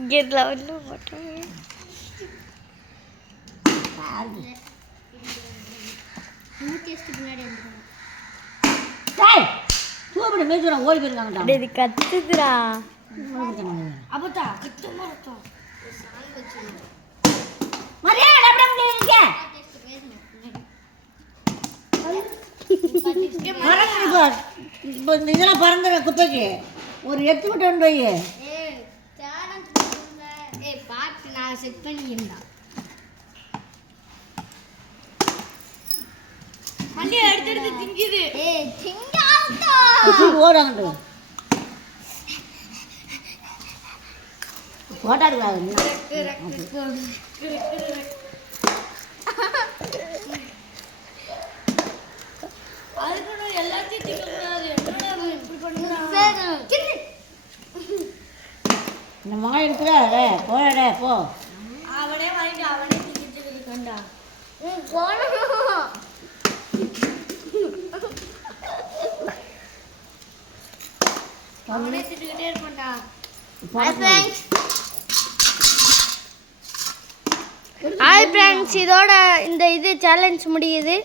இங்கே வந்து போட்டோம். ஓடி போயிருக்காங்க. இது கத்துதுடா. அப்பத்தா இதெல்லாம் பறந்துற குப்பைக்கு ஒரு எத்து விட்டு வந்து போய் பாட்டு நான் செட் பண்ணியிருந்தேன். மல்லி எடுத்து திங்குது. ஓடாங்க ஓட்டாடுவாங்க. எல்லாத்தையும் திங்கக்கூடாது. இந்த மகன் இருக்கிற போடா போ. அவனே வாங்கிட்டு அவனே திங்கிட்டு இருக்கான்டா. அவனே திட்டுக்கிட்டே இருப்பான்டா. ஹாய் ஃப்ரெண்ட்ஸ், இதோட இந்த இது சேலஞ்ச் முடியுது.